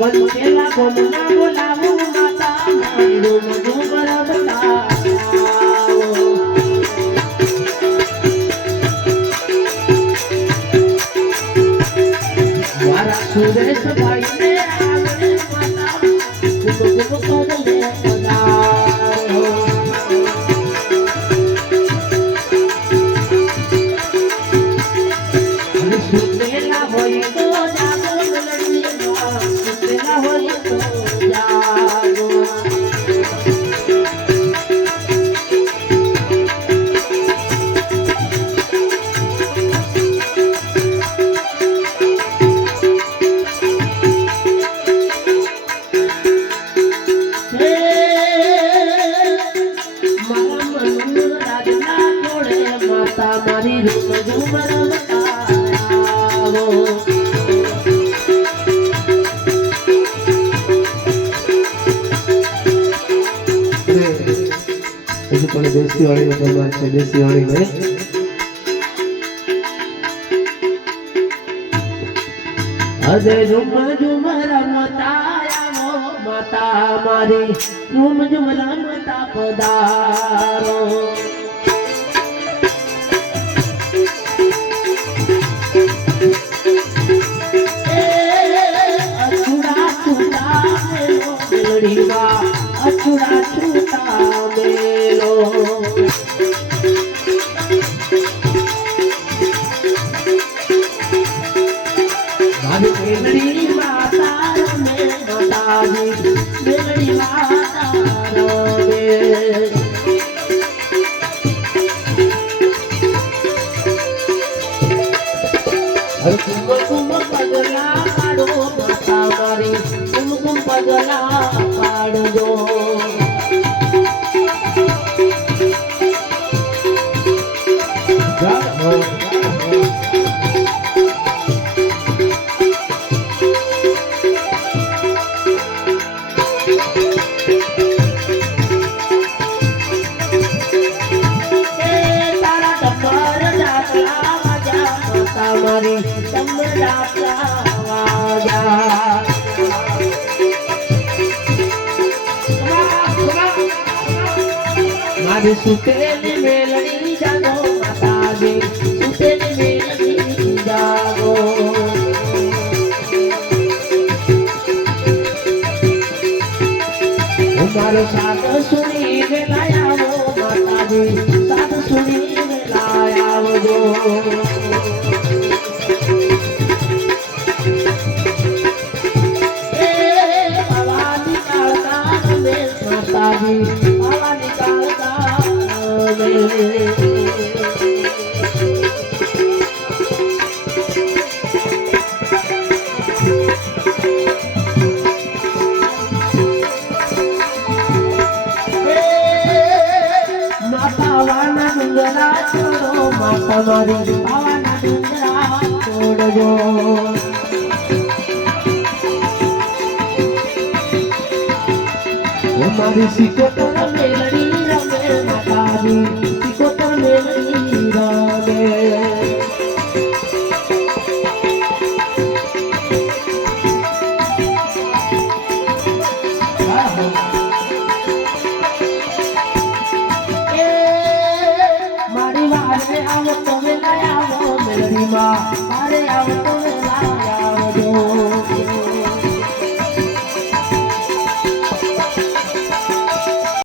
पंचेला बोलना बोलावो माता मारो मधु बरबता मारा सुरेश भाई ने आगे माता कुछ कर ले पधारो अरे सुनेला होई तो जागो लड़ी सुनेला होई तो जागो मारी रूम झूमर बताओ ऐसे पहले देसी वाली में करना है देसी वाली में अरे रूम झूमर बताया माता मारी रूम झूमर बता पधारो अछुड़ा छूटा मेलो मेलड़ी माता में माता जी मेलड़ी माता तुम पगला पाड़ो माता मारी तुम पगला पाड़ दो तारा टप्पर जाता आवाजा माता मारी तम जाता आवाजा मारी सुतेली मेलड़ी जागो माता जी सुतेली मेलड़ी जागो मारो साथ सुनी लाया वो माता जी साथ सुनी लाया वो भवानी कालका में माता जी भवानी कालका माता वाना डूंगरा छोड़ो माता मारी वाना डूंगरा छोड़ जो मारी सिकोतर मेलड़ी रमे माता जी सिकोतर मेलड़ी रमे मारी वारे आओ तो मेला आओ मेलड़ी माँ मारे आओ तो मेला